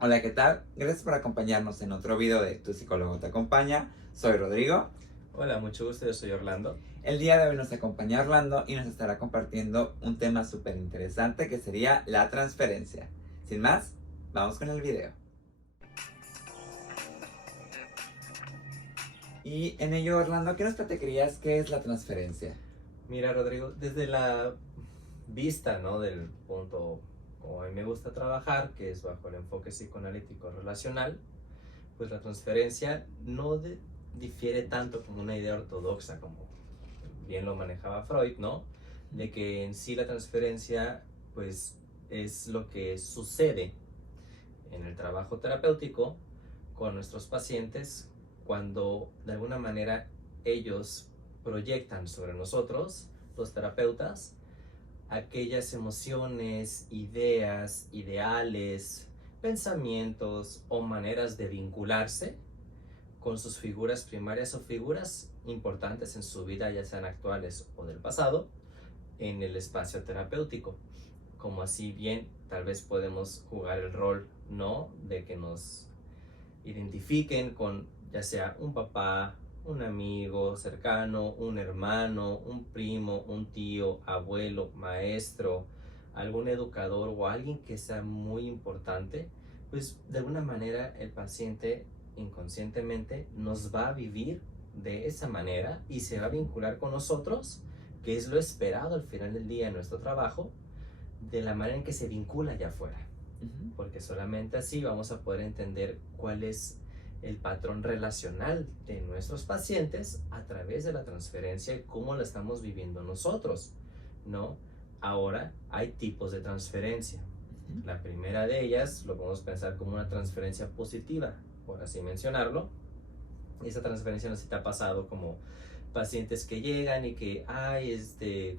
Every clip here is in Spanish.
Hola, ¿qué tal? Gracias por acompañarnos en otro video de Tu Psicólogo Te Acompaña. Soy Rodrigo. Hola, mucho gusto, yo soy Orlando. El día de hoy nos acompaña Orlando y nos estará compartiendo un tema súper interesante que sería la transferencia. Sin más, vamos con el video. Y en ello, Orlando, ¿qué nos platicarías qué es la transferencia? Mira, Rodrigo, desde la vista, ¿no? Del punto como a mí me gusta trabajar, que es bajo el enfoque psicoanalítico relacional, pues la transferencia no difiere tanto como una idea ortodoxa, como bien lo manejaba Freud, ¿no? De que en sí la transferencia, pues, es lo que sucede en el trabajo terapéutico con nuestros pacientes cuando de alguna manera ellos proyectan sobre nosotros, los terapeutas, aquellas emociones, ideas, ideales, pensamientos o maneras de vincularse con sus figuras primarias o figuras importantes en su vida, ya sean actuales o del pasado, en el espacio terapéutico. Como así bien, tal vez podemos jugar el rol, ¿no? De que nos identifiquen con ya sea un papá, un amigo cercano, un hermano, un primo, un tío, abuelo, maestro, algún educador o alguien que sea muy importante, pues de alguna manera el paciente inconscientemente nos va a vivir de esa manera y se va a vincular con nosotros, que es lo esperado al final del día en nuestro trabajo, de la manera en que se vincula allá afuera. Porque solamente así vamos a poder entender cuál es el patrón relacional de nuestros pacientes a través de la transferencia y cómo la estamos viviendo nosotros, ¿no? Ahora hay tipos de transferencia. La primera de ellas lo podemos pensar como una transferencia positiva, por así mencionarlo. Esa transferencia no sé si te ha pasado como pacientes que llegan y que, ay,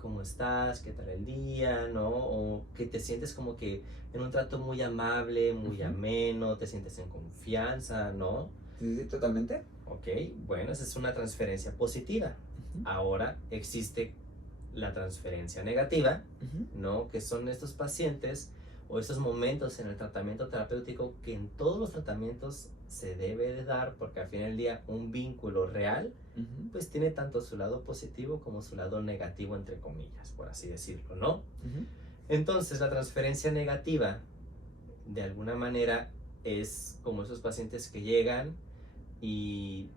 ¿cómo estás? ¿Qué tal el día? ¿No? O que te sientes como que en un trato muy amable, muy ameno, te sientes en confianza, ¿no? Sí, sí, totalmente. Ok, bueno, esa es una transferencia positiva. Ahora existe la transferencia negativa, ¿no? Que son estos pacientes o estos momentos en el tratamiento terapéutico que en todos los tratamientos se debe de dar, porque al final del día un vínculo real pues tiene tanto su lado positivo como su lado negativo, entre comillas, por así decirlo, ¿no? Entonces la transferencia negativa de alguna manera es como esos pacientes que llegan y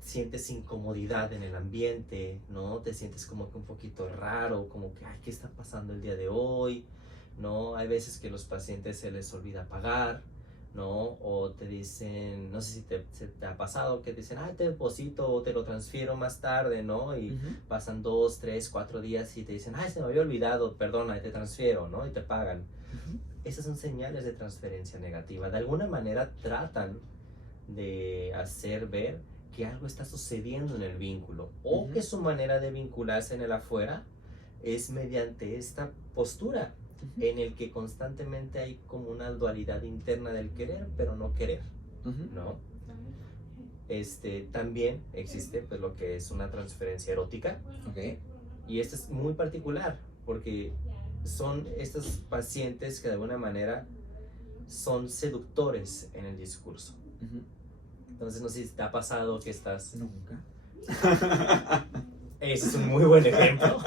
sientes incomodidad en el ambiente, ¿no? Te sientes como que un poquito raro, como que, ay, ¿qué está pasando el día de hoy? ¿No? Hay veces que los pacientes se les olvida pagar, ¿no? O te dicen, no sé si se te ha pasado, que te dicen, ay, te deposito o te lo transfiero más tarde, ¿no? Y pasan 2, 3, 4 días y te dicen, ay, se me había olvidado, perdona, te transfiero, ¿no? Y te pagan. Esas son señales de transferencia negativa. De alguna manera tratan de hacer ver que algo está sucediendo en el vínculo o que su manera de vincularse en el afuera es mediante esta postura en el que constantemente hay como una dualidad interna del querer pero no querer, ¿no? También existe pues lo que es una transferencia erótica, y esto es muy particular porque son estos pacientes que de alguna manera son seductores en el discurso. Entonces no sé si te ha pasado que estás... Nunca. Ese es un muy buen ejemplo,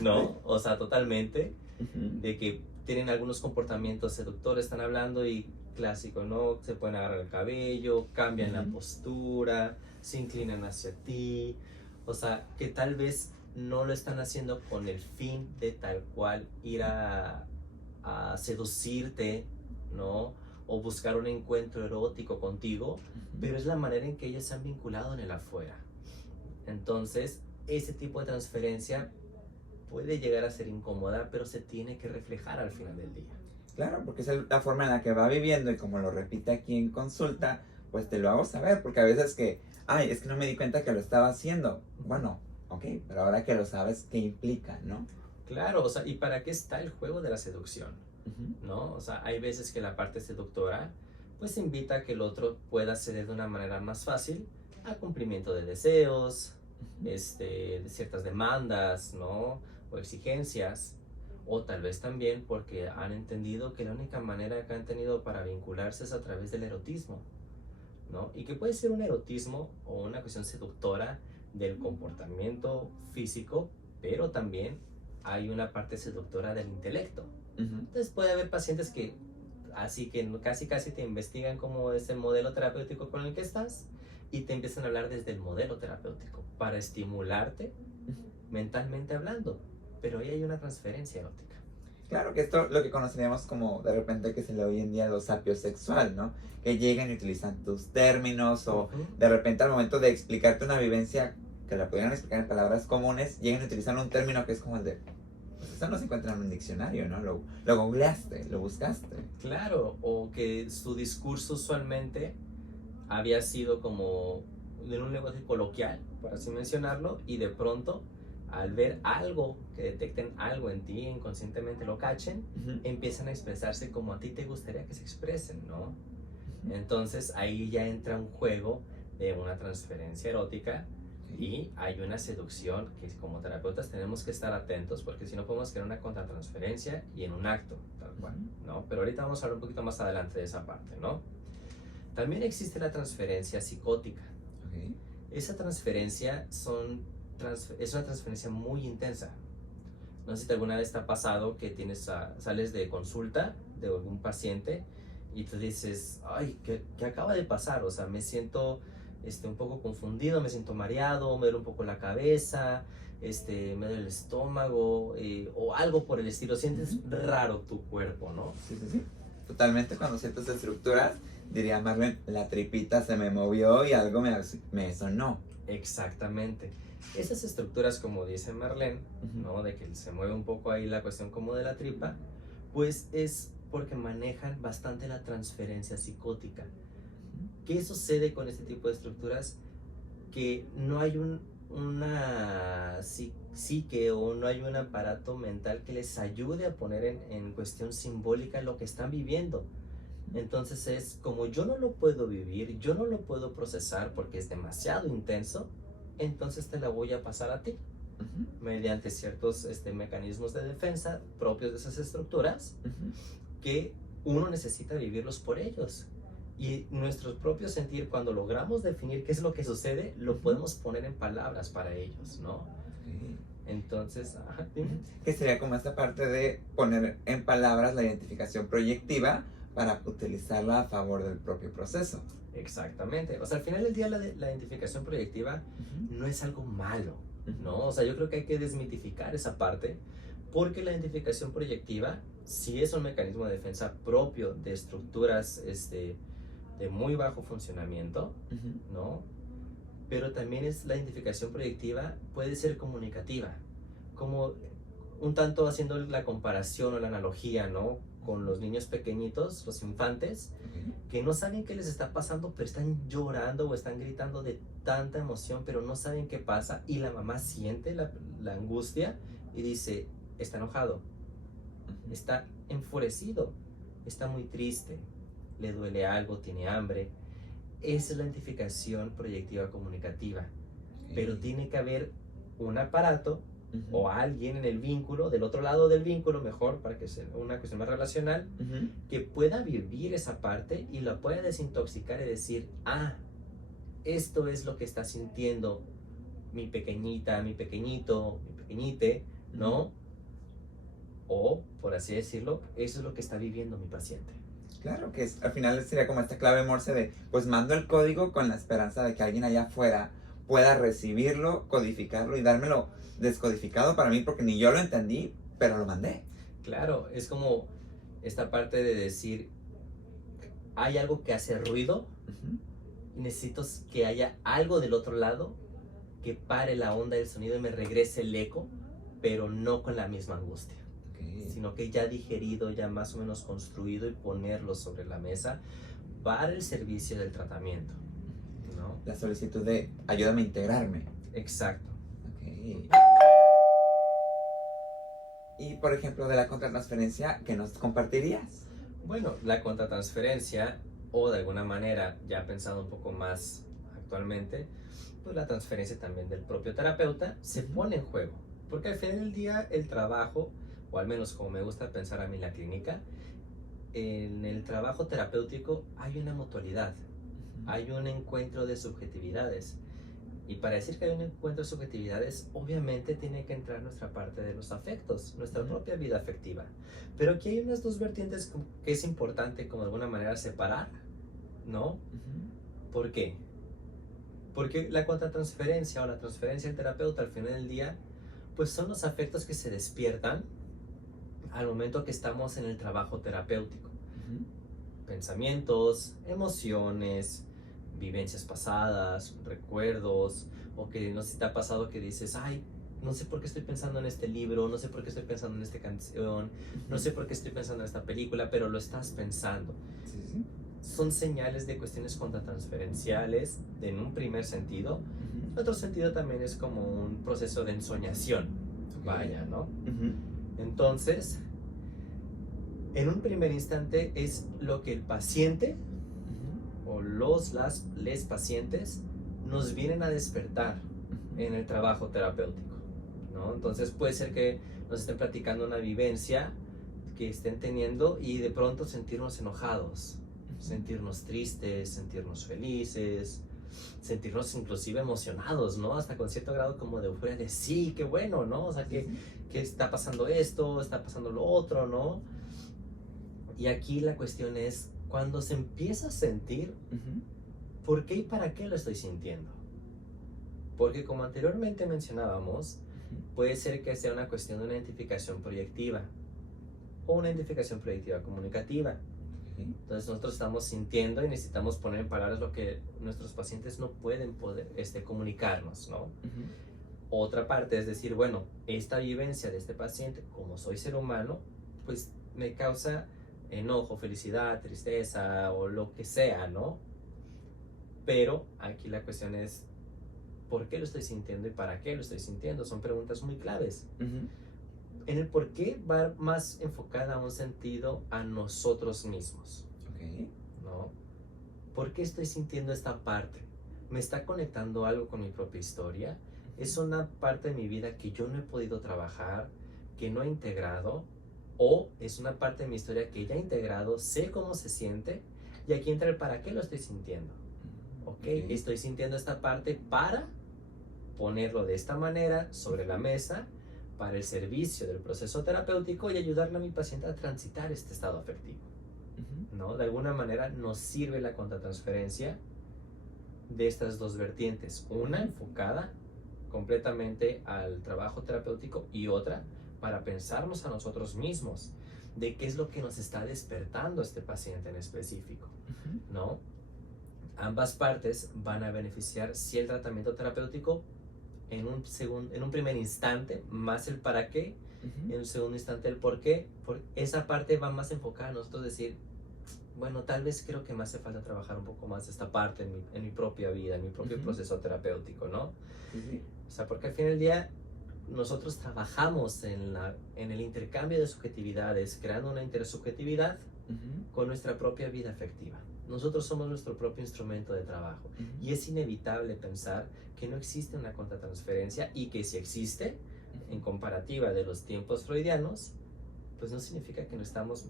¿no? O sea, totalmente, de que tienen algunos comportamientos seductores, están hablando y clásico, ¿no? Se pueden agarrar el cabello, cambian la postura, se inclinan hacia ti, o sea, que tal vez no lo están haciendo con el fin de tal cual ir a seducirte, ¿no? O buscar un encuentro erótico contigo, pero es la manera en que ellos se han vinculado en el afuera. Entonces, ese tipo de transferencia puede llegar a ser incómoda, pero se tiene que reflejar al final del día. Claro, porque es la forma en la que va viviendo y como lo repite aquí en consulta, pues te lo hago saber, porque a veces que, ay, es que no me di cuenta que lo estaba haciendo. Bueno, ok, pero ahora que lo sabes, ¿qué implica, no? Claro, o sea, ¿y para qué está el juego de la seducción? ¿No? O sea, hay veces que la parte seductora pues invita a que el otro pueda ceder de una manera más fácil a cumplimiento de deseos, de ciertas demandas, ¿no? o exigencias, o tal vez también porque han entendido que la única manera que han tenido para vincularse es a través del erotismo, ¿no? Y que puede ser un erotismo o una cuestión seductora del comportamiento físico, pero también hay una parte seductora del intelecto. Entonces puede haber pacientes que así que casi casi te investigan cómo es el modelo terapéutico con el que estás y te empiezan a hablar desde el modelo terapéutico para estimularte mentalmente hablando, pero ahí hay una transferencia erótica. Claro que esto lo que conoceríamos como de repente que se le hoy en día lo sapiosexual, ¿no? Que llegan y utilizan tus términos o de repente al momento de explicarte una vivencia que la pudieran explicar en palabras comunes, llegan a utilizar un término que es como el de, pues eso no se encuentra en un diccionario, ¿no? Lo googleaste, lo buscaste. Claro, o que su discurso usualmente había sido como en un lenguaje coloquial, por así mencionarlo, y de pronto al ver algo, que detecten algo en ti, inconscientemente lo cachen, empiezan a expresarse como a ti te gustaría que se expresen, ¿no? Entonces ahí ya entra un juego de una transferencia erótica y hay una seducción que como terapeutas tenemos que estar atentos porque si no podemos crear una contratransferencia y en un acto, tal cual, ¿no? Pero ahorita vamos a hablar un poquito más adelante de esa parte, ¿no? También existe la transferencia psicótica. Esa transferencia es una transferencia muy intensa. No sé si alguna vez te ha pasado que sales de consulta de algún paciente y tú dices, ay, ¿qué acaba de pasar? O sea, me siento un poco confundido, me siento mareado, me duele un poco la cabeza, me duele el estómago o algo por el estilo. Sientes raro tu cuerpo, ¿no? Sí, sí, sí. Totalmente, cuando sientes estructuras, diría Marlene, la tripita se me movió y algo me sonó. Exactamente. Esas estructuras, como dice Marlene, ¿no? De que se mueve un poco ahí la cuestión como de la tripa, pues es porque manejan bastante la transferencia psicótica. ¿Qué sucede con este tipo de estructuras? Que no hay una psique o no hay un aparato mental que les ayude a poner en cuestión simbólica lo que están viviendo. Entonces es como yo no lo puedo vivir, yo no lo puedo procesar porque es demasiado intenso, entonces te la voy a pasar a ti mediante ciertos mecanismos de defensa propios de esas estructuras que uno necesita vivirlos por ellos. Y nuestro propio sentir, cuando logramos definir qué es lo que sucede, lo podemos poner en palabras para ellos, ¿no? Entonces, que sería como esta parte de poner en palabras la identificación proyectiva para utilizarla a favor del propio proceso. Exactamente. O sea, al final del día la identificación proyectiva no es algo malo, ¿no? O sea, yo creo que hay que desmitificar esa parte porque la identificación proyectiva sí es un mecanismo de defensa propio de estructuras de muy bajo funcionamiento, ¿no? Pero también la identificación proyectiva puede ser comunicativa, como un tanto haciendo la comparación o la analogía, ¿no? Con los niños pequeñitos, los infantes, que no saben qué les está pasando, pero están llorando o están gritando de tanta emoción, pero no saben qué pasa, y la mamá siente la angustia y dice, está enojado, está enfurecido, está muy triste, le duele algo, tiene hambre. Esa es la identificación proyectiva comunicativa, pero tiene que haber un aparato o alguien en el vínculo, del otro lado del vínculo, mejor, para que sea una cuestión más relacional, que pueda vivir esa parte y la pueda desintoxicar y decir, esto es lo que está sintiendo mi pequeñita, mi pequeñito, mi pequeñite, ¿no? O, por así decirlo, eso es lo que está viviendo mi paciente. Claro, que al final sería como esta clave Morse de, pues mando el código con la esperanza de que alguien allá afuera pueda recibirlo, codificarlo y dármelo descodificado para mí, porque ni yo lo entendí, pero lo mandé. Claro, es como esta parte de decir, hay algo que hace ruido y necesito que haya algo del otro lado que pare la onda del sonido y me regrese el eco, pero no con la misma angustia. Sino que ya digerido, ya más o menos construido y ponerlo sobre la mesa para el servicio del tratamiento, ¿no? La solicitud de ayúdame a integrarme. Exacto. Y por ejemplo, de la contratransferencia, ¿qué nos compartirías? Bueno, la contratransferencia, o de alguna manera, ya pensando un poco más actualmente, pues la transferencia también del propio terapeuta se pone en juego. Porque al final del día el trabajo, o al menos como me gusta pensar a mí en la clínica, en el trabajo terapéutico hay una mutualidad, hay un encuentro de subjetividades. Y para decir que hay un encuentro de subjetividades, obviamente tiene que entrar nuestra parte de los afectos, nuestra propia vida afectiva. Pero aquí hay unas dos vertientes que es importante como de alguna manera separar, ¿no? ¿Por qué? Porque la contratransferencia o la transferencia del terapeuta al final del día, pues son los afectos que se despiertan al momento que estamos en el trabajo terapéutico. Pensamientos, emociones, vivencias pasadas, recuerdos, o que no sé si te ha pasado que dices, ay, no sé por qué estoy pensando en este libro, no sé por qué estoy pensando en esta canción, no sé por qué estoy pensando en esta película, pero lo estás pensando. Sí. Son señales de cuestiones contratransferenciales en un primer sentido. En otro sentido también es como un proceso de ensoñación, vaya, ¿no? Entonces, en un primer instante es lo que el paciente o les pacientes nos vienen a despertar en el trabajo terapéutico, ¿no? Entonces puede ser que nos estén platicando una vivencia que estén teniendo y de pronto sentirnos enojados, sentirnos tristes, sentirnos felices, sentirnos inclusive emocionados, ¿no? Hasta con cierto grado como de euforia de sí, qué bueno, ¿no? O sea, que está pasando esto, está pasando lo otro, ¿no? Y aquí la cuestión es, cuando se empieza a sentir, ¿por qué y para qué lo estoy sintiendo? Porque como anteriormente mencionábamos, puede ser que sea una cuestión de una identificación proyectiva o una identificación proyectiva comunicativa. Entonces nosotros estamos sintiendo y necesitamos poner en palabras lo que nuestros pacientes no pueden comunicarnos, ¿no? Otra parte es decir, bueno, esta vivencia de este paciente, como soy ser humano, pues me causa enojo, felicidad, tristeza o lo que sea, ¿no? Pero aquí la cuestión es, ¿por qué lo estoy sintiendo y para qué lo estoy sintiendo? Son preguntas muy claves. En el por qué va más enfocada a un sentido a nosotros mismos, ¿no? ¿Por qué estoy sintiendo esta parte? ¿Me está conectando algo con mi propia historia? ¿Es una parte de mi vida que yo no he podido trabajar, que no he integrado? ¿O es una parte de mi historia que ya he integrado, sé cómo se siente? Y aquí entra el para qué lo estoy sintiendo. Estoy sintiendo esta parte para ponerlo de esta manera sobre la mesa para el servicio del proceso terapéutico y ayudarle a mi paciente a transitar este estado afectivo, ¿no? De alguna manera nos sirve la contratransferencia de estas dos vertientes, una enfocada completamente al trabajo terapéutico y otra para pensarnos a nosotros mismos de qué es lo que nos está despertando este paciente en específico, ¿no? Ambas partes van a beneficiar si el tratamiento terapéutico en un primer instante, más el para qué, en un segundo instante el por qué, esa parte va más enfocada a nosotros decir, bueno, tal vez creo que me hace falta trabajar un poco más esta parte en mi propia vida, en mi propio proceso terapéutico, ¿no? O sea, porque al fin del día nosotros trabajamos en el intercambio de subjetividades, creando una intersubjetividad con nuestra propia vida afectiva. Nosotros somos nuestro propio instrumento de trabajo y es inevitable pensar que no existe una contratransferencia y que si existe, en comparativa de los tiempos freudianos, pues no significa que no estamos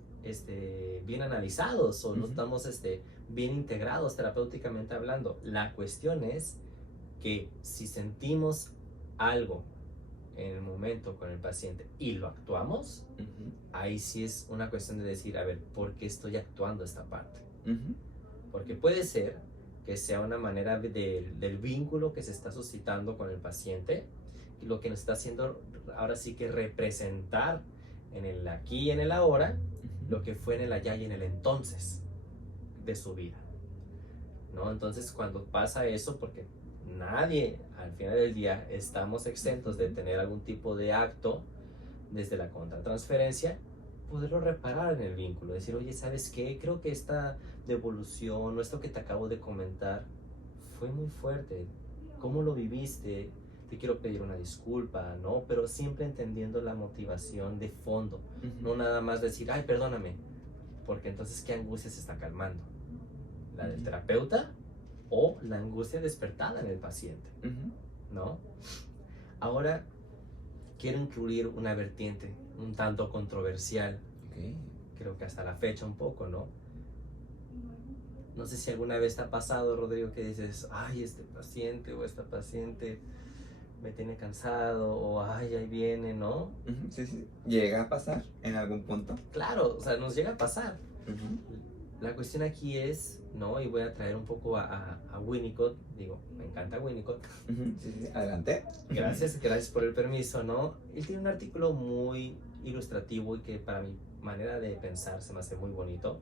bien analizados o no estamos bien integrados terapéuticamente hablando. La cuestión es que si sentimos algo en el momento con el paciente y lo actuamos, ahí sí es una cuestión de decir, a ver, ¿por qué estoy actuando esta parte? Porque puede ser que sea una manera del vínculo que se está suscitando con el paciente, y lo que nos está haciendo ahora sí que representar en el aquí y en el ahora, lo que fue en el allá y en el entonces de su vida, ¿no? Entonces cuando pasa eso, porque nadie al final del día estamos exentos de tener algún tipo de acto desde la contratransferencia, poderlo reparar en el vínculo, decir, oye, ¿sabes qué? Creo que esta devolución o esto que te acabo de comentar fue muy fuerte. ¿Cómo lo viviste? Te quiero pedir una disculpa, ¿no? Pero siempre entendiendo la motivación de fondo, no nada más decir, ay, perdóname, porque entonces, ¿qué angustia se está calmando? ¿La del terapeuta o la angustia despertada en el paciente? ¿No? Ahora, quiero incluir una vertiente un tanto controversial, Ok. creo que hasta la fecha un poco, ¿no? No sé si alguna vez te ha pasado, Rodrigo, que dices, ay, este paciente o esta paciente me tiene cansado, o ay, ahí viene, ¿no? Ujú, sí, sí. Llega a pasar en algún punto. Claro, o sea, nos llega a pasar. Ujú, La cuestión aquí es, ¿no? Y voy a traer un poco a Winnicott, digo, me encanta Winnicott. ujú, sí, sí, adelante. Gracias, gracias por el permiso, ¿no? Él tiene un artículo muy ilustrativo y que para mi manera de pensar se me hace muy bonito.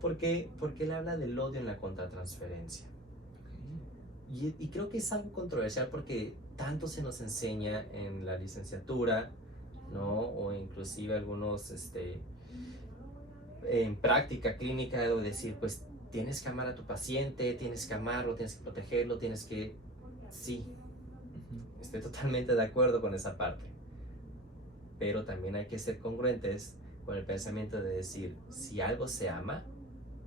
¿Por qué? Porque él habla del odio en la contratransferencia. Y creo que es algo controversial porque tanto se nos enseña en la licenciatura, ¿no? O inclusive algunos, en práctica clínica, de decir, pues tienes que amar a tu paciente, tienes que amarlo, tienes que protegerlo, tienes que... Sí, Ujú, estoy totalmente de acuerdo con esa parte. Pero también hay que ser congruentes con el pensamiento de decir, si algo se ama,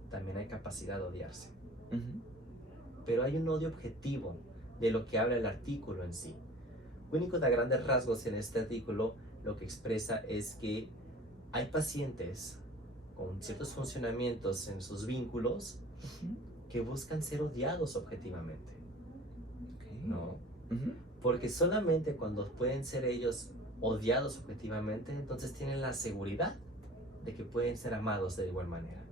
también hay capacidad de odiarse. ujú, Pero hay un odio objetivo de lo que habla el artículo en sí. Winnicott, a grandes rasgos, en este artículo lo que expresa es que hay pacientes con ciertos funcionamientos en sus vínculos ujú, que buscan ser odiados objetivamente, ok, ¿no? ujú, Porque solamente cuando pueden ser ellos odiados objetivamente, entonces tienen la seguridad de que pueden ser amados de igual manera.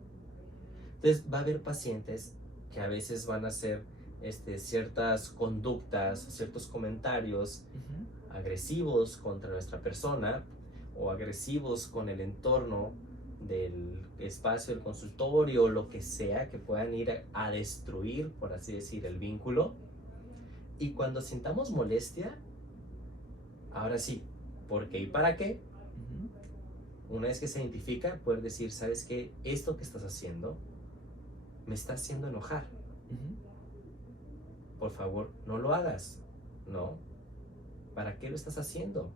Entonces va a haber pacientes que a veces van a hacer ciertas conductas, ciertos comentarios ujú, agresivos contra nuestra persona o agresivos con el entorno del espacio del consultorio, lo que sea, que puedan ir a destruir, por así decir, el vínculo. Y cuando sintamos molestia, ahora sí, ¿por qué y para qué? ujú, Una vez que se identifica, poder decir, ¿sabes qué? Esto que estás haciendo me está haciendo enojar. ujú, Por favor, no lo hagas. No. ¿Para qué lo estás haciendo?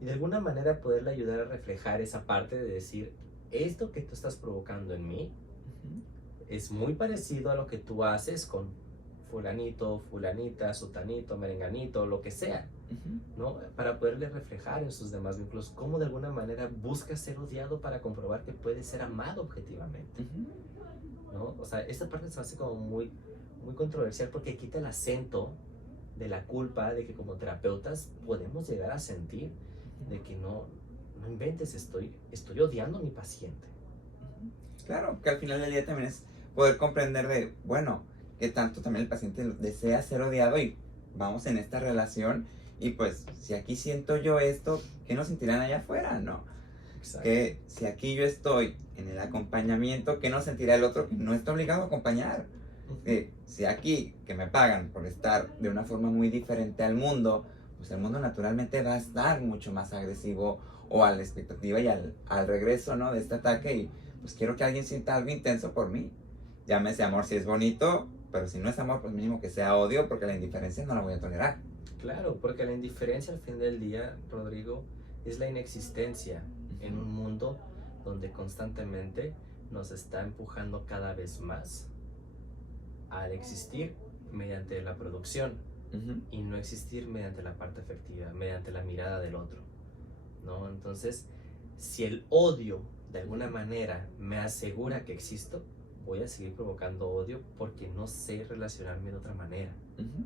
Y de alguna manera poderle ayudar a reflejar esa parte de decir, esto que tú estás provocando en mí ujú, es muy parecido a lo que tú haces con fulanito, fulanita, sutanito, merenganito, lo que sea, ujú, ¿no? Para poderle reflejar en sus demás vínculos cómo de alguna manera busca ser odiado para comprobar que puede ser amado objetivamente, ujú, ¿no? O sea, esta parte se hace como muy, muy controversial porque quita el acento de la culpa de que como terapeutas podemos llegar a sentir de que no inventes, estoy odiando a mi paciente. ujú. Claro, que al final del día también es poder comprender de, bueno, que tanto también el paciente desea ser odiado y vamos en esta relación y pues si aquí siento yo esto, ¿qué no sentirán allá afuera? No. Exacto. Que si aquí yo estoy en el acompañamiento, ¿qué no sentirá el otro que no está obligado a acompañar? Ujú. Que si aquí que me pagan por estar de una forma muy diferente al mundo, pues el mundo naturalmente va a estar mucho más agresivo o a la expectativa y al regreso, ¿no? De este ataque y pues quiero que alguien sienta algo intenso por mí. Llámese amor si es bonito, pero si no es amor, pues mínimo que sea odio porque la indiferencia no la voy a tolerar. Claro, porque la indiferencia al fin del día, Rodrigo, es la inexistencia en Ujú, un mundo donde constantemente nos está empujando cada vez más al existir mediante la producción ujú, y no existir mediante la parte afectiva, mediante la mirada del otro, ¿no? Entonces, si el odio de alguna ujú, manera me asegura que existo, voy a seguir provocando odio porque no sé relacionarme de otra manera, ujú,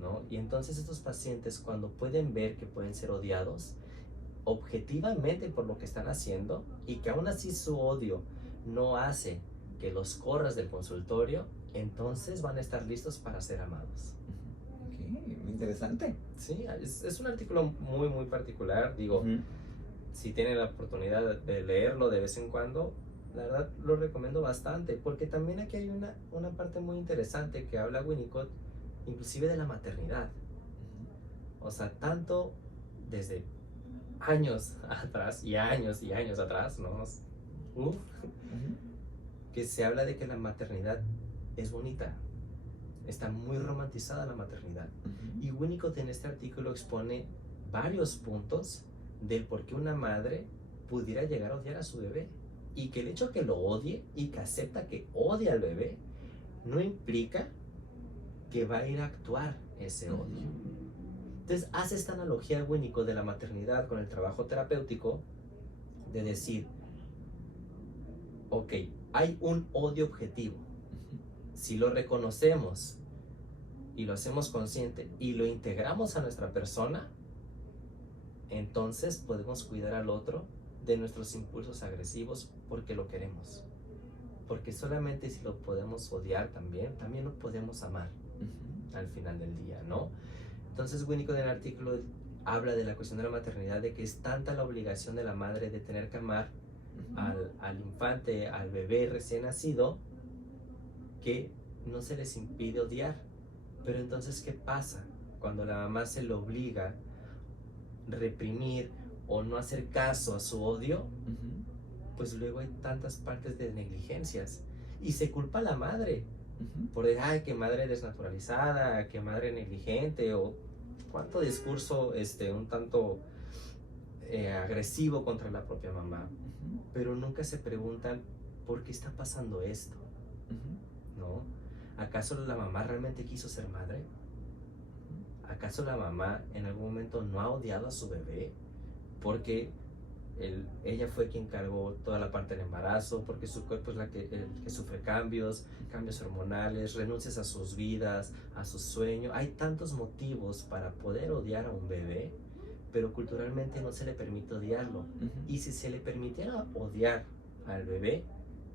¿no? Y entonces estos pacientes cuando pueden ver que pueden ser odiados objetivamente por lo que están haciendo y que aún así su odio no hace que los corras del consultorio, entonces van a estar listos para ser amados. ujú. Ok, muy interesante. Sí, es un artículo muy, muy particular. Digo, Ujú, si tienen la oportunidad de leerlo de vez en cuando, la verdad lo recomiendo bastante, porque también aquí hay una parte muy interesante que habla Winnicott, inclusive de la maternidad. O sea, tanto desde años atrás y años atrás, ¿no? Uf, ujú, que se habla de que la maternidad es bonita, está muy romantizada la maternidad. ujú, Y Winnicott en este artículo expone varios puntos del por qué una madre pudiera llegar a odiar a su bebé. Y que el hecho que lo odie y que acepta que odia al bebé no implica que va a ir a actuar ese ujú, odio. Entonces, hace esta analogía, Winnicott, de la maternidad con el trabajo terapéutico, de decir, ok, hay un odio objetivo. Si lo reconocemos y lo hacemos consciente y lo integramos a nuestra persona, entonces podemos cuidar al otro de nuestros impulsos agresivos porque lo queremos. Porque solamente si lo podemos odiar también lo podemos amar al final del día, ¿no? Entonces Winnicott en el artículo habla de la cuestión de la maternidad, de que es tanta la obligación de la madre de tener que amar al infante, al bebé recién nacido, que no se les impide odiar. Pero entonces, ¿qué pasa cuando la mamá se le obliga a reprimir o no hacer caso a su odio? Pues luego hay tantas partes de negligencias y se culpa a la madre por decir, ay, qué madre desnaturalizada, qué madre negligente, o cuánto discurso un tanto agresivo contra la propia mamá. Pero nunca se preguntan por qué está pasando esto, ¿no? ¿Acaso la mamá realmente quiso ser madre? ¿Acaso la mamá en algún momento no ha odiado a su bebé? Porque ella fue quien cargó toda la parte del embarazo, porque su cuerpo es el que sufre cambios hormonales, renuncias a sus vidas, a su sueño. Hay tantos motivos para poder odiar a un bebé, pero culturalmente no se le permite odiarlo. Y si se le permitiera odiar al bebé,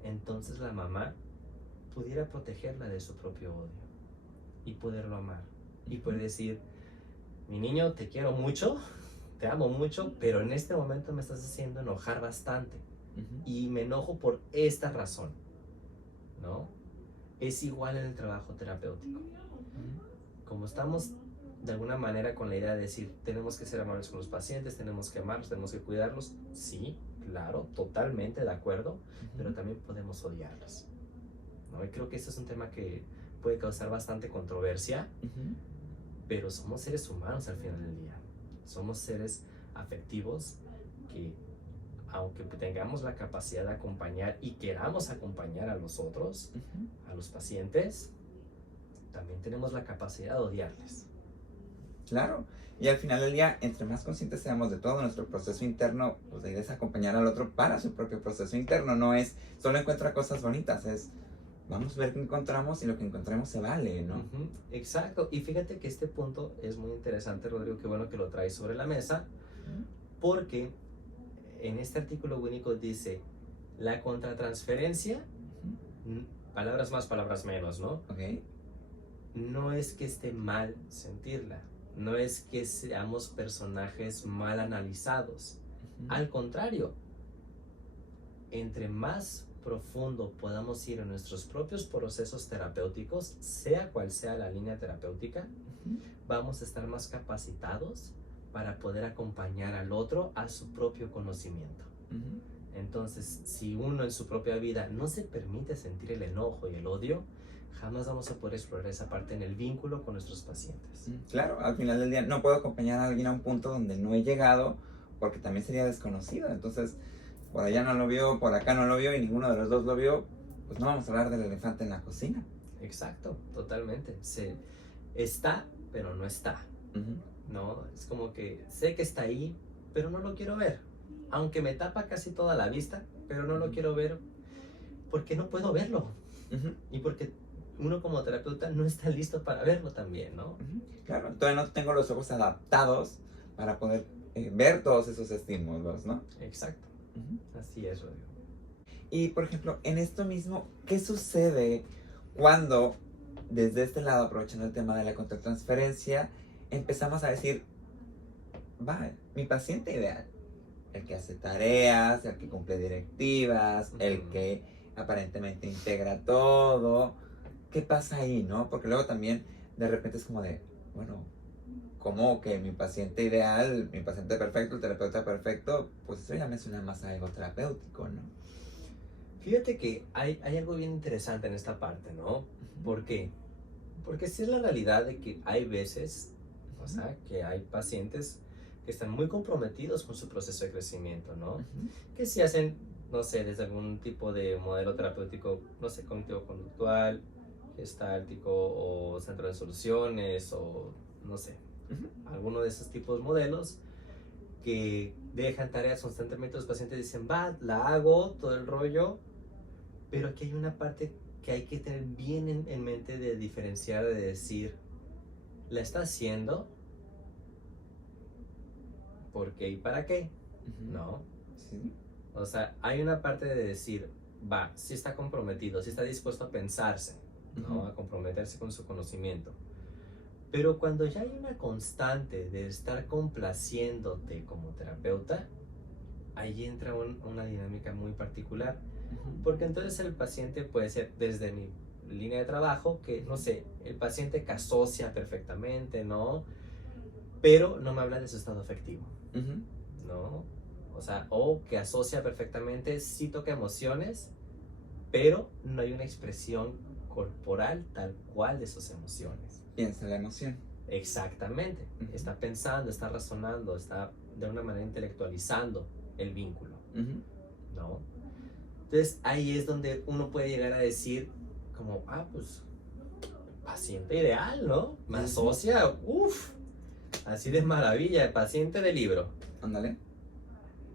entonces la mamá pudiera protegerla de su propio odio y poderlo amar. Y poder decir, mi niño, te quiero mucho, te amo mucho, pero en este momento me estás haciendo enojar bastante. Y me enojo por esta razón, ¿no? Es igual en el trabajo terapéutico. Como estamos de alguna manera con la idea de decir, tenemos que ser amables con los pacientes, tenemos que amarlos, tenemos que cuidarlos, sí, claro, totalmente de acuerdo, pero también podemos odiarlos, ¿no? Y creo que este es un tema que puede causar bastante controversia, pero somos seres humanos al final del día. Somos seres afectivos que, aunque tengamos la capacidad de acompañar y queramos acompañar a los otros, a los pacientes, también tenemos la capacidad de odiarles. Claro, y al final del día, entre más conscientes seamos de todo nuestro proceso interno, pues la idea es acompañar al otro para su propio proceso interno, no es solo encuentra cosas bonitas, es vamos a ver qué encontramos y lo que encontremos se vale, ¿no? Exacto, y fíjate que este punto es muy interesante, Rodrigo, qué bueno que lo traes sobre la mesa, porque en este artículo Winnicott dice, la contratransferencia, palabras más, palabras menos, ¿no? No es que esté mal sentirla, no es que seamos personajes mal analizados, al contrario, entre más profundo podamos ir en nuestros propios procesos terapéuticos, sea cual sea la línea terapéutica, vamos a estar más capacitados para poder acompañar al otro a su propio conocimiento. Entonces, si uno en su propia vida no se permite sentir el enojo y el odio, jamás vamos a poder explorar esa parte en el vínculo con nuestros pacientes. Claro, al final del día no puedo acompañar a alguien a un punto donde no he llegado porque también sería desconocido. Entonces, por allá no lo vio, por acá no lo vio y ninguno de los dos lo vio, pues no vamos a hablar del elefante en la cocina. Exacto, totalmente. Está, pero no está. ¿No? Es como que sé que está ahí, pero no lo quiero ver. Aunque me tapa casi toda la vista, pero no lo quiero ver porque no puedo verlo. Y porque uno como terapeuta no está listo para verlo también, ¿no? Claro, todavía no tengo los ojos adaptados para poder ver todos esos estímulos, ¿no? Exacto. Así es, Rodrigo. Y, por ejemplo, en esto mismo, ¿qué sucede cuando, desde este lado, aprovechando el tema de la contratransferencia, empezamos a decir, va, mi paciente ideal, el que hace tareas, el que cumple directivas, el que aparentemente integra todo, ¿qué pasa ahí, no? Porque luego también, de repente es como de, bueno, como que mi paciente ideal, mi paciente perfecto, el terapeuta perfecto, pues eso ya me suena más a algo terapéutico, ¿no? Fíjate que hay algo bien interesante en esta parte, ¿no? ¿Por qué? Porque sí es la realidad de que hay veces, o sea, que hay pacientes que están muy comprometidos con su proceso de crecimiento, ¿no? Que si hacen, no sé, desde algún tipo de modelo terapéutico, no sé, cognitivo-conductual, gestáltico o centro de soluciones o, no sé, Alguno de esos tipos modelos que dejan tareas constantemente, los pacientes dicen, va, la hago, todo el rollo, pero aquí hay una parte que hay que tener bien en mente de diferenciar, de decir, ¿la está haciendo? ¿Por qué y para qué? ¿No? Sí. O sea, hay una parte de decir, va, sí está comprometido, sí está dispuesto a pensarse, ¿no? A comprometerse con su conocimiento. Pero cuando ya hay una constante de estar complaciéndote como terapeuta, ahí entra una dinámica muy particular. Porque entonces el paciente puede ser, desde mi línea de trabajo, que no sé, el paciente que asocia perfectamente, ¿no? Pero no me habla de su estado afectivo, ¿no? O sea, o que asocia perfectamente, sí toca emociones, pero no hay una expresión corporal tal cual de sus emociones. Piensa la emoción. Exactamente. Está pensando, está razonando, está de una manera intelectualizando el vínculo, ¿no? Entonces ahí es donde uno puede llegar a decir como, pues, paciente ideal, ¿no? Me asocia, así de maravilla, paciente de libro. Ándale.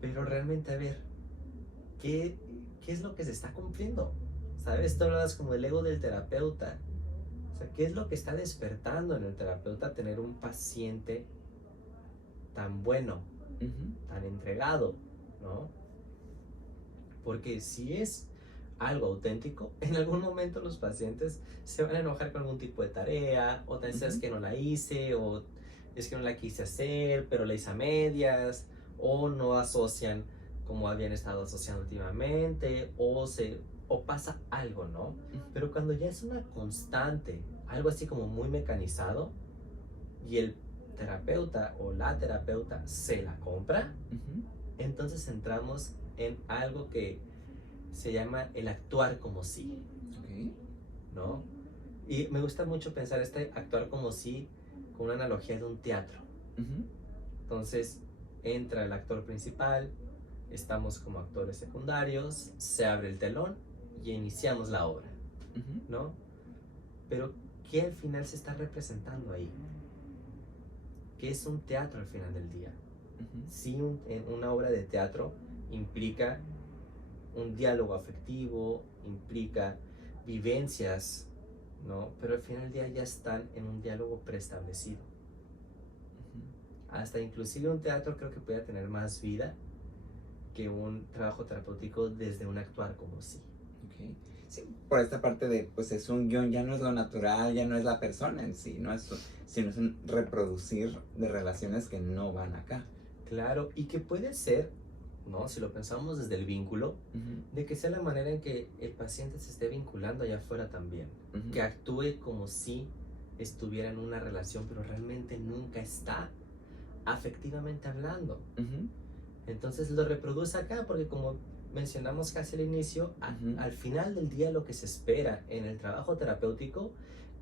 Pero realmente, a ver, ¿qué es lo que se está cumpliendo? ¿Sabes? Tú hablas como el ego del terapeuta. O sea, ¿qué es lo que está despertando en el terapeuta tener un paciente tan bueno, tan entregado, ¿no? Porque si es algo auténtico, en algún momento los pacientes se van a enojar con algún tipo de tarea, o tal vez es que no la hice, o es que no la quise hacer, pero la hice a medias, o no asocian como habían estado asociando últimamente, o pasa algo, ¿no? Pero cuando ya es una constante, algo así como muy mecanizado, y el terapeuta o la terapeuta se la compra, entonces entramos en algo que se llama el actuar como sí, ¿no? Y me gusta mucho pensar este actuar como sí con una analogía de un teatro. Entonces entra el actor principal, estamos como actores secundarios, se abre el telón y iniciamos la obra, ¿no? Pero ¿qué al final se está representando ahí? ¿Qué es un teatro al final del día? Sí, una obra de teatro implica un diálogo afectivo, implica vivencias, ¿no? Pero al final del día ya están en un diálogo preestablecido. Hasta inclusive un teatro creo que puede tener más vida que un trabajo terapéutico desde un actuar como sí. Sí, por esta parte de, pues es un guión, ya no es lo natural, ya no es la persona en sí, sino es un reproducir de relaciones que no van acá. Claro, y que puede ser, ¿no? Si lo pensamos desde el vínculo, de que sea la manera en que el paciente se esté vinculando allá afuera también, que actúe como si estuviera en una relación, pero realmente nunca está afectivamente hablando. Entonces lo reproduce acá, porque como mencionamos casi al inicio, al final del día lo que se espera en el trabajo terapéutico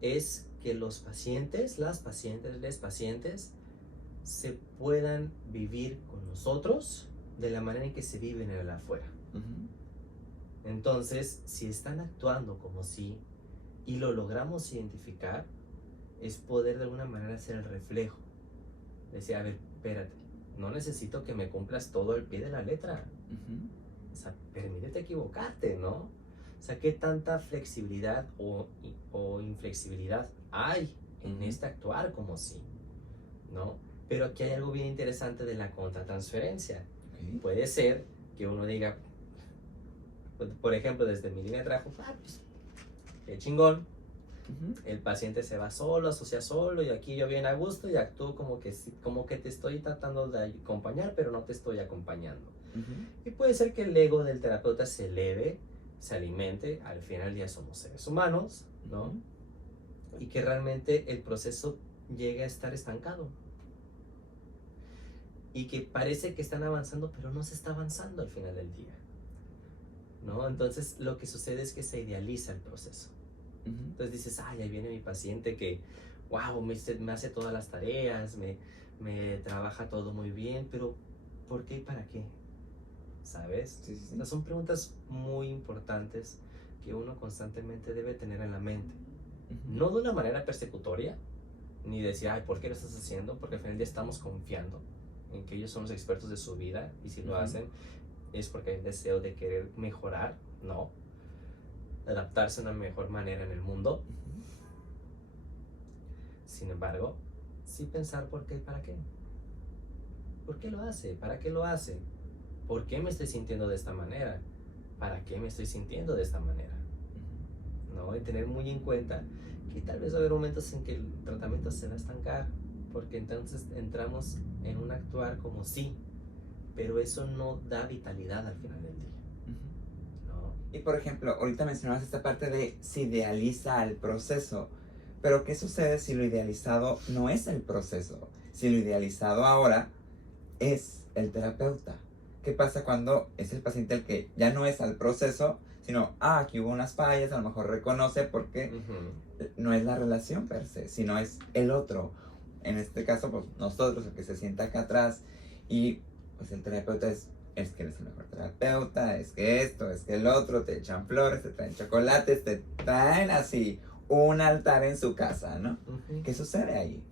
es que los pacientes, las pacientes, les pacientes, se puedan vivir con nosotros de la manera en que se viven en el afuera. Entonces, si están actuando como si, y lo logramos identificar, es poder de alguna manera hacer el reflejo. Decir, a ver, espérate, no necesito que me cumplas todo al pie de la letra. O sea, permítete equivocarte, ¿no? O sea, ¿qué tanta flexibilidad o inflexibilidad hay en este actuar como si, ¿no? Pero aquí hay algo bien interesante de la contratransferencia. Puede ser que uno diga, por ejemplo, desde mi línea de trabajo, pues, qué chingón. El paciente se va solo, asocia solo, y aquí yo bien a gusto y actúo como que te estoy tratando de acompañar, pero no te estoy acompañando. Y puede ser que el ego del terapeuta se eleve, se alimente, al final del día somos seres humanos, ¿no? Y que realmente el proceso llegue a estar estancado. Y que parece que están avanzando, pero no se está avanzando al final del día, ¿no? Entonces lo que sucede es que se idealiza el proceso. Entonces dices, ay, ahí viene mi paciente que, wow, me hace todas las tareas, me trabaja todo muy bien, pero ¿por qué y para qué? ¿Sabes? Sí. O sea, son preguntas muy importantes que uno constantemente debe tener en la mente. No de una manera persecutoria, ni decir, ay, ¿por qué lo estás haciendo? Porque al final ya estamos confiando en que ellos son los expertos de su vida y si lo hacen es porque hay un deseo de querer mejorar, ¿no? Adaptarse de una mejor manera en el mundo. Sin embargo, sí pensar por qué y para qué. ¿Por qué lo hace? ¿Para qué lo hace? ¿Por qué me estoy sintiendo de esta manera? ¿Para qué me estoy sintiendo de esta manera? ¿No? Y tener muy en cuenta que tal vez va a haber momentos en que el tratamiento se va a estancar, porque entonces entramos en un actuar como sí, pero eso no da vitalidad al final del día. ¿No? Y por ejemplo, ahorita mencionabas esta parte de se idealiza el proceso, pero ¿qué sucede si lo idealizado no es el proceso? Si lo idealizado ahora es el terapeuta. ¿Qué pasa cuando es el paciente el que ya no es al proceso, sino, aquí hubo unas fallas, a lo mejor reconoce porque no es la relación per se, sino es el otro? En este caso, pues nosotros, el que se sienta acá atrás, y pues el terapeuta es que eres el mejor terapeuta, es que esto, es que el otro, te echan flores, te traen chocolates, te traen así un altar en su casa, ¿no? ¿Qué sucede ahí?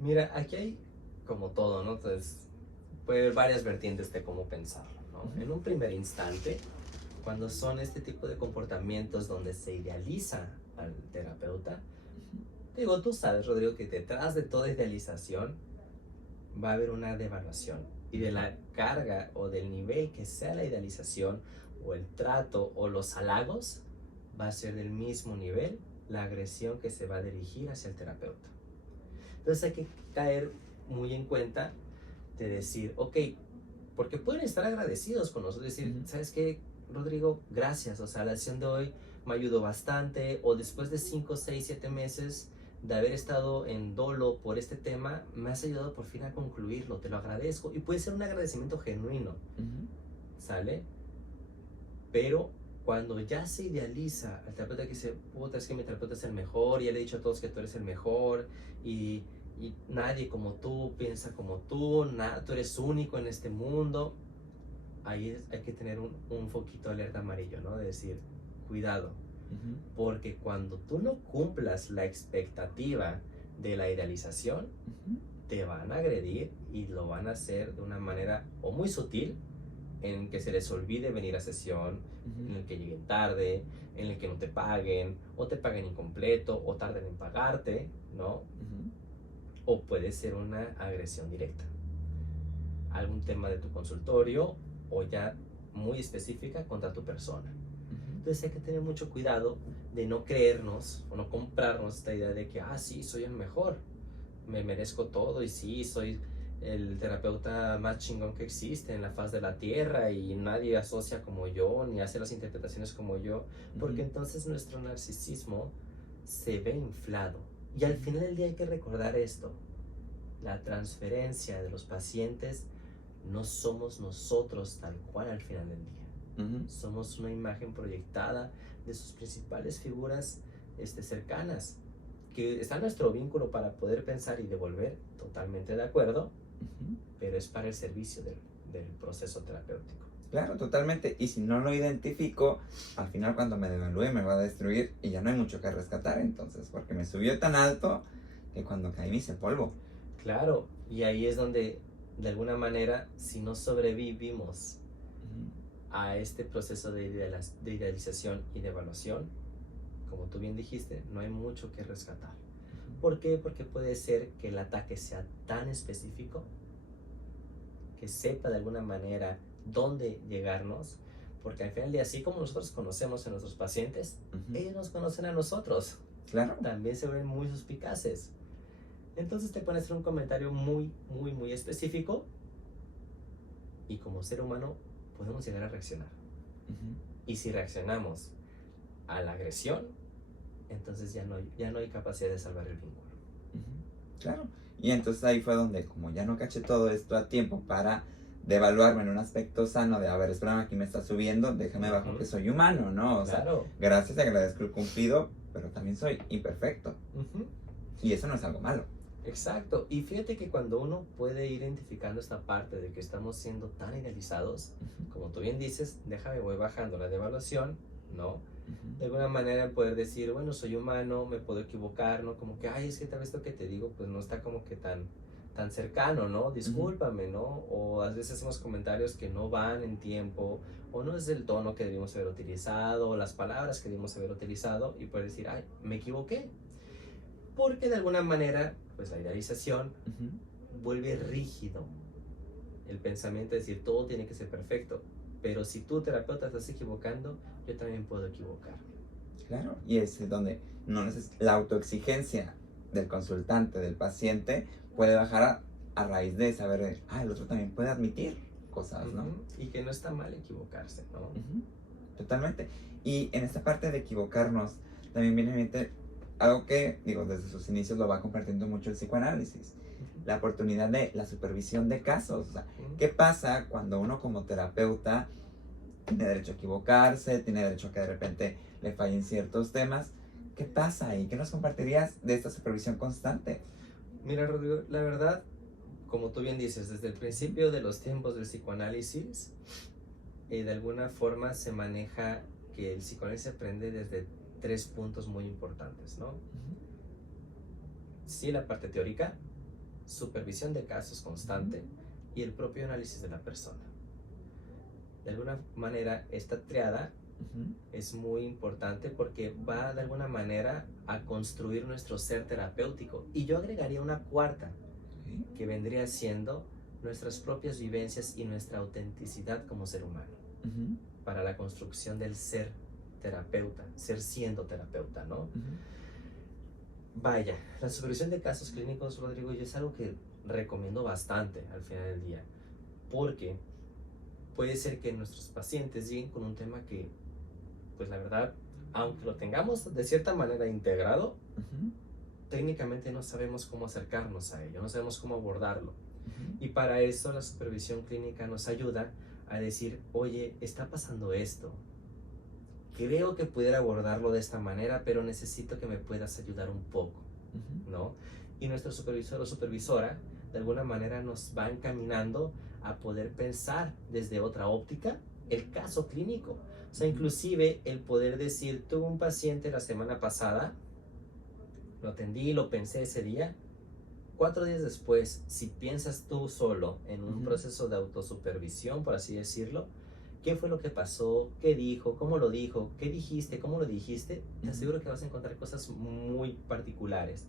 Mira, aquí hay como todo, ¿no? Entonces, puede haber varias vertientes de cómo pensarlo, ¿no? En un primer instante, cuando son este tipo de comportamientos donde se idealiza al terapeuta, digo, tú sabes, Rodrigo, que detrás de toda idealización va a haber una devaluación y de la carga o del nivel que sea la idealización o el trato o los halagos, va a ser del mismo nivel la agresión que se va a dirigir hacia el terapeuta. Entonces hay que caer muy en cuenta de decir, ok, porque pueden estar agradecidos con nosotros, decir, ¿sabes qué, Rodrigo? Gracias, o sea, la sesión de hoy me ayudó bastante, o después de 5, 6, 7 meses de haber estado en dolo por este tema, me has ayudado por fin a concluirlo, te lo agradezco, y puede ser un agradecimiento genuino, ¿sale? Pero cuando ya se idealiza al terapeuta que dice, puta, es que mi terapeuta es el mejor, y ya le he dicho a todos que tú eres el mejor, y nadie como tú piensa como tú, tú eres único en este mundo, ahí hay que tener un foquito de alerta amarillo, ¿no? De decir, cuidado, porque cuando tú no cumplas la expectativa de la idealización, te van a agredir y lo van a hacer de una manera o muy sutil, en que se les olvide venir a sesión, en el que lleguen tarde, en el que no te paguen, o te paguen incompleto, o tarden en pagarte, ¿no? O puede ser una agresión directa. Algún tema de tu consultorio o ya muy específica contra tu persona. Entonces hay que tener mucho cuidado de no creernos o no comprarnos esta idea de que, sí, soy el mejor, me merezco todo y sí, soy el terapeuta más chingón que existe en la faz de la tierra y nadie asocia como yo ni hace las interpretaciones como yo, porque entonces nuestro narcisismo se ve inflado. Y al final del día hay que recordar esto: la transferencia de los pacientes no somos nosotros tal cual al final del día. Somos una imagen proyectada de sus principales figuras cercanas, que está nuestro vínculo para poder pensar y devolver, totalmente de acuerdo, pero es para el servicio del proceso terapéutico. Claro, totalmente. Y si no lo identifico, al final cuando me devalúe me va a destruir y ya no hay mucho que rescatar entonces, porque me subió tan alto que cuando caí me hice polvo. Claro, y ahí es donde, de alguna manera, si no sobrevivimos a este proceso de idealización y de evaluación, como tú bien dijiste, no hay mucho que rescatar. ¿Por qué? Porque puede ser que el ataque sea tan específico que sepa de alguna manera dónde llegarnos, porque al final de así como nosotros conocemos a nuestros pacientes, ellos nos conocen a nosotros. Claro. También se ven muy suspicaces. Entonces te pueden hacer un comentario muy, muy, muy específico y como ser humano podemos llegar a reaccionar. Y si reaccionamos a la agresión, entonces ya no hay capacidad de salvar el vínculo. Claro. Y entonces ahí fue donde, como ya no caché todo esto a tiempo para devaluarme en un aspecto sano de, a ver, espérame, aquí me está subiendo, déjame bajo que soy humano, ¿no? O sea, gracias, agradezco el cumplido, pero también soy imperfecto. Y eso no es algo malo. Exacto. Y fíjate que cuando uno puede ir identificando esta parte de que estamos siendo tan idealizados, como tú bien dices, déjame, voy bajando la devaluación, ¿no? De alguna manera poder decir, bueno, soy humano, me puedo equivocar, ¿no? Como que, ay, es que tal vez lo que te digo, pues no está como que tan cercano, ¿no? Discúlpame, ¿no? O a veces hacemos comentarios que no van en tiempo, o no es el tono que debimos haber utilizado, o las palabras que debimos haber utilizado, y poder decir, ay, me equivoqué. Porque de alguna manera, pues la idealización vuelve rígido el pensamiento de decir, todo tiene que ser perfecto. Pero si tú, terapeuta, estás equivocando, yo también puedo equivocarme. Claro, y es donde no la autoexigencia del consultante, del paciente, puede bajar a raíz de saber, el otro también puede admitir cosas, ¿no? Y que no está mal equivocarse, ¿no? Totalmente. Y en esta parte de equivocarnos, también viene a mi mente algo que, digo, desde sus inicios lo va compartiendo mucho el psicoanálisis, la oportunidad de la supervisión de casos. O sea, ¿qué pasa cuando uno como terapeuta tiene derecho a equivocarse, tiene derecho a que de repente le fallen ciertos temas? ¿Qué pasa ahí? ¿Qué nos compartirías de esta supervisión constante? Mira, Rodrigo, la verdad, como tú bien dices, desde el principio de los tiempos del psicoanálisis, de alguna forma se maneja que el psicoanálisis aprende desde 3 puntos muy importantes, ¿no? Sí, la parte teórica, supervisión de casos constante y el propio análisis de la persona. De alguna manera, esta triada es muy importante porque va de alguna manera a construir nuestro ser terapéutico. Y yo agregaría una cuarta, que vendría siendo nuestras propias vivencias y nuestra autenticidad como ser humano, para la construcción del ser terapeuta, ser siendo terapeuta, ¿no? Vaya, la supervisión de casos clínicos, Rodrigo, yo es algo que recomiendo bastante al final del día, porque puede ser que nuestros pacientes lleguen con un tema que, pues la verdad, aunque lo tengamos de cierta manera integrado, técnicamente no sabemos cómo acercarnos a ello, no sabemos cómo abordarlo. Y para eso la supervisión clínica nos ayuda a decir, oye, está pasando esto. Creo que pudiera abordarlo de esta manera, pero necesito que me puedas ayudar un poco, ¿no? Y nuestro supervisor o supervisora, de alguna manera, nos va encaminando a poder pensar desde otra óptica el caso clínico. O sea, inclusive el poder decir, tuve un paciente la semana pasada, lo atendí, lo pensé ese día. 4 días después, si piensas tú solo en un proceso de autosupervisión, por así decirlo, ¿qué fue lo que pasó? ¿Qué dijo? ¿Cómo lo dijo? ¿Qué dijiste? ¿Cómo lo dijiste? Te aseguro que vas a encontrar cosas muy particulares.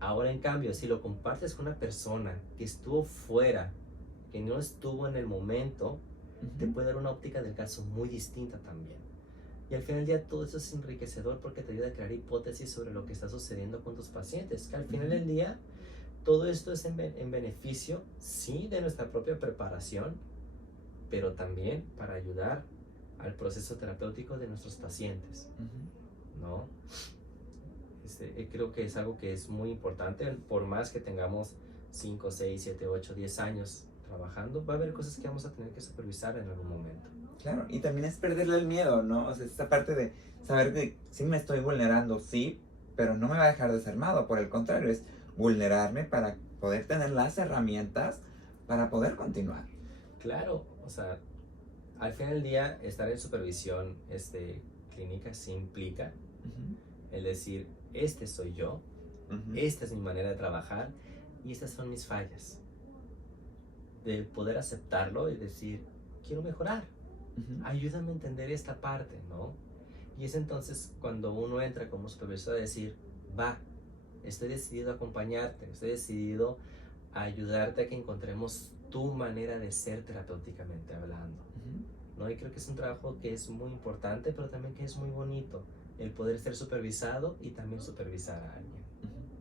Ahora, en cambio, si lo compartes con una persona que estuvo fuera, que no estuvo en el momento, te puede dar una óptica del caso muy distinta también. Y al final del día todo eso es enriquecedor porque te ayuda a crear hipótesis sobre lo que está sucediendo con tus pacientes. Que al final del día todo esto es en beneficio, sí, de nuestra propia preparación, pero también para ayudar al proceso terapéutico de nuestros pacientes, ¿no? Creo que es algo que es muy importante, por más que tengamos 5, 6, 7, 8, 10 años trabajando, va a haber cosas que vamos a tener que supervisar en algún momento. Claro, y también es perderle el miedo, ¿no? O sea, esta parte de saber que sí me estoy vulnerando, sí, pero no me va a dejar desarmado, por el contrario, es vulnerarme para poder tener las herramientas para poder continuar. Claro, o sea, al final del día estar en supervisión clínica sí implica el decir, este soy yo, esta es mi manera de trabajar y estas son mis fallas. De poder aceptarlo y decir, quiero mejorar, ayúdame a entender esta parte, ¿no? Y es entonces cuando uno entra como supervisor a decir, va, estoy decidido a acompañarte, estoy decidido a ayudarte a que encontremos tu manera de ser terapéuticamente hablando, ¿no? Y creo que es un trabajo que es muy importante, pero también que es muy bonito, el poder ser supervisado y también supervisar a alguien.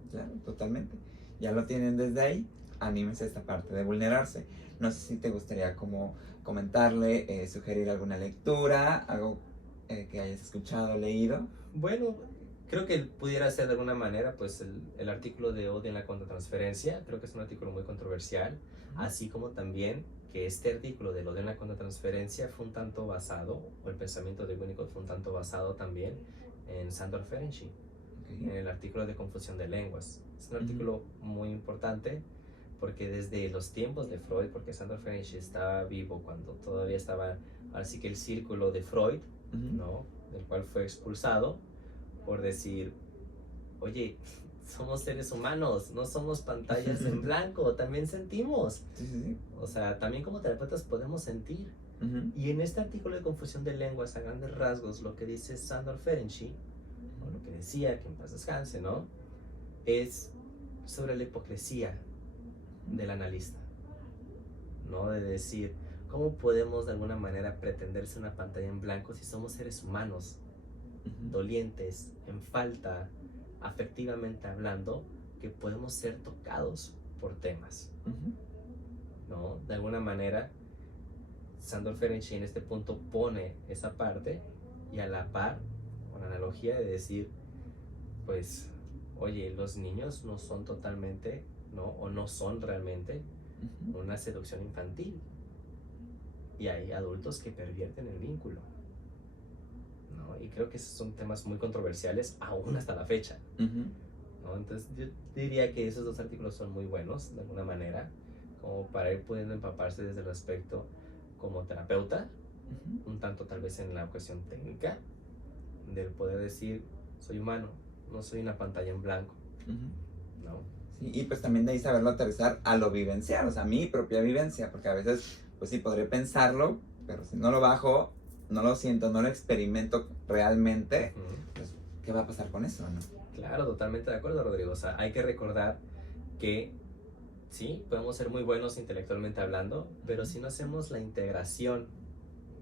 Claro, totalmente. Ya lo tienen desde ahí, anímense a esta parte de vulnerarse. No sé si te gustaría como comentarle, sugerir alguna lectura, algo que hayas escuchado, leído. Bueno, creo que pudiera ser de alguna manera pues el artículo de odio en la contratransferencia. Creo que es un artículo muy controversial, así como también que este artículo del odio en la contratransferencia fue un tanto basado, o el pensamiento de Winnicott fue un tanto basado también en Sándor Ferenczi, en el artículo de confusión de lenguas. Es un artículo muy importante porque desde los tiempos de Freud, porque Sándor Ferenczi estaba vivo cuando todavía estaba, así que el círculo de Freud, ¿no? del cual fue expulsado por decir, oye, somos seres humanos, no somos pantallas en blanco, también sentimos. Sí, sí, sí. O sea, también como terapeutas podemos sentir. Ujú. Y en este artículo de Confusión de Lenguas, a grandes rasgos, lo que dice Sándor Ferenczi, o lo que decía, que en paz descanse, ¿no? Es sobre la hipocresía del analista, ¿no? De decir, ¿cómo podemos de alguna manera pretender ser una pantalla en blanco si somos seres humanos, Ujú. dolientes, en falta, afectivamente hablando, que podemos ser tocados por temas, Ujú. ¿no? De alguna manera, Sándor Ferenczi en este punto pone esa parte y a la par, con la analogía de decir, pues, oye, los niños no son totalmente, ¿no? O no son realmente Ujú. una seducción infantil. Y hay adultos que pervierten el vínculo, ¿no? Y creo que esos son temas muy controversiales aún hasta la fecha, Ujú. ¿no? Entonces yo diría que esos dos artículos son muy buenos de alguna manera, como para ir pudiendo empaparse desde el aspecto como terapeuta, Ujú. un tanto tal vez en la cuestión técnica, del poder decir, soy humano, no soy una pantalla en blanco, Ujú. ¿no? Sí, y pues también de ahí saberlo aterrizar a lo vivencial, o sea, a mi propia vivencia, porque a veces, pues sí, podré pensarlo, pero si no lo bajo, no lo siento, no lo experimento realmente, Ujú. pues, ¿qué va a pasar con eso, no? Claro, totalmente de acuerdo, Rodrigo. O sea, hay que recordar que sí, podemos ser muy buenos intelectualmente hablando, pero si no hacemos la integración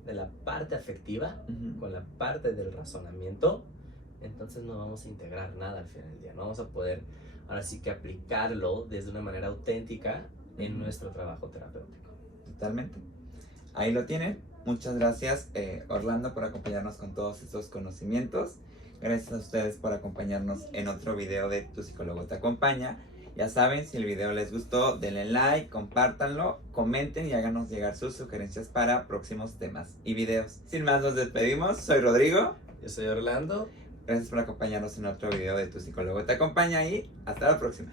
de la parte afectiva Ujú. con la parte del razonamiento, entonces no vamos a integrar nada al final del día. No vamos a poder, ahora sí que aplicarlo desde una manera auténtica en Ujú. nuestro trabajo terapéutico. Totalmente. Ahí lo tienen. Muchas gracias, Orlando, por acompañarnos con todos estos conocimientos. Gracias a ustedes por acompañarnos en otro video de Tu Psicólogo Te Acompaña. Ya saben, si el video les gustó, denle like, compártanlo, comenten y háganos llegar sus sugerencias para próximos temas y videos. Sin más, nos despedimos. Soy Rodrigo. Yo soy Orlando. Gracias por acompañarnos en otro video de Tu Psicólogo Te Acompaña y hasta la próxima.